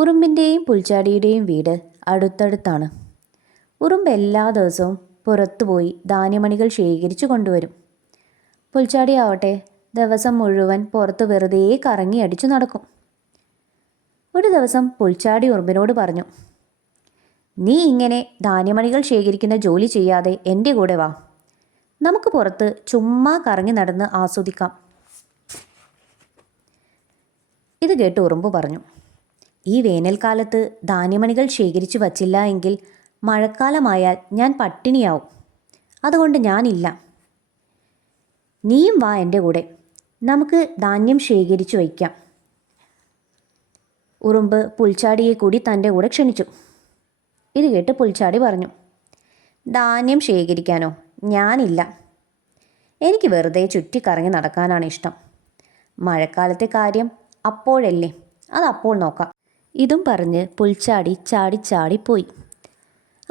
ഉറുമ്പിൻ്റെയും പുൽച്ചാടിയുടെയും വീട് അടുത്തടുത്താണ്. ഉറുമ്പ് എല്ലാ ദിവസവും പുറത്തുപോയി ധാന്യമണികൾ ശേഖരിച്ചു കൊണ്ടുവരും. പുൽച്ചാടിയാവട്ടെ ദിവസം മുഴുവൻ പുറത്ത് വെറുതെ കറങ്ങി അടിച്ചു നടക്കും. ഒരു ദിവസം പുൽച്ചാടി ഉറുമ്പിനോട് പറഞ്ഞു, നീ ഇങ്ങനെ ധാന്യമണികൾ ശേഖരിക്കുന്ന ജോലി ചെയ്യാതെ എൻ്റെ കൂടെ വാ. നമുക്ക് പുറത്ത് ചുമ്മാ കറങ്ങി നടന്ന് ആസ്വദിക്കാം. ഇത് കേട്ട് ഉറുമ്പ് പറഞ്ഞു, ഈ വേനൽക്കാലത്ത് ധാന്യമണികൾ ശേഖരിച്ചു വച്ചില്ല എങ്കിൽ മഴക്കാലമായാൽ ഞാൻ പട്ടിണിയാവും. അതുകൊണ്ട് ഞാനില്ല. നീയും വാ എൻ്റെ കൂടെ, നമുക്ക് ധാന്യം ശേഖരിച്ചു വയ്ക്കാം. ഉറുമ്പ് പുൽച്ചാടിയെ കൂടി തൻ്റെ കൂടെ ക്ഷണിച്ചു. ഇത് കേട്ട് പുൽച്ചാടി പറഞ്ഞു, ധാന്യം ശേഖരിക്കാനോ? ഞാനില്ല. എനിക്ക് വെറുതെ ചുറ്റിക്കറങ്ങി നടക്കാനാണ് ഇഷ്ടം. മഴക്കാലത്തെ കാര്യം അപ്പോഴല്ലേ, അതപ്പോൾ നോക്കാം. ഇതും പറഞ്ഞ് പുൽച്ചാടി ചാടി ചാടിപ്പോയി.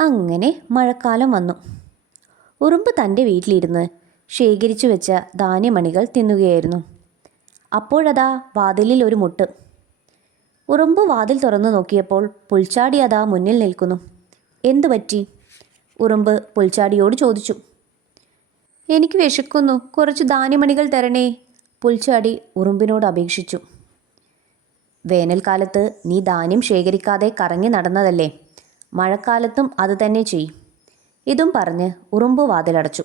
അങ്ങനെ മഴക്കാലം വന്നു. ഉറുമ്പ് തൻ്റെ വീട്ടിലിരുന്ന് ശേഖരിച്ചു വെച്ച ധാന്യമണികൾ തിന്നുകയായിരുന്നു. അപ്പോഴതാ വാതിലിൽ ഒരു മുട്ട്. ഉറുമ്പ് വാതിൽ തുറന്നു നോക്കിയപ്പോൾ പുൽച്ചാടി അതാ മുന്നിൽ നിൽക്കുന്നു. എന്തു പറ്റി? ഉറുമ്പ് പുൽച്ചാടിയോട് ചോദിച്ചു. എനിക്ക് വിശക്കുന്നു, കുറച്ച് ധാന്യമണികൾ തരണേ, പുൽച്ചാടി ഉറുമ്പിനോട് അപേക്ഷിച്ചു. വേനൽക്കാലത്ത് നീ ധാന്യം ശേഖരിക്കാതെ കറങ്ങി നടന്നതല്ലേ, മഴക്കാലത്തും അത് തന്നെ ചെയ്. ഇതും പറഞ്ഞ് ഉറുമ്പ് വാതിലടച്ചു.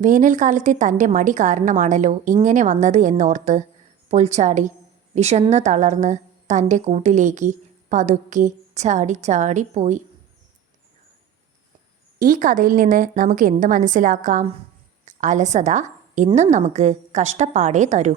വേനൽക്കാലത്തെ തൻ്റെ മടി കാരണമാണല്ലോ ഇങ്ങനെ വന്നത് എന്നോർത്ത് പുൽച്ചാടി വിശന്ന് തളർന്ന് തൻ്റെ കൂട്ടിലേക്ക് പതുക്കെ ചാടി ചാടിപ്പോയി. ഈ കഥയിൽ നിന്ന് നമുക്ക് എന്ത് മനസ്സിലാക്കാം? അലസത എന്നും നമുക്ക് കഷ്ടപ്പാടേ തരൂ.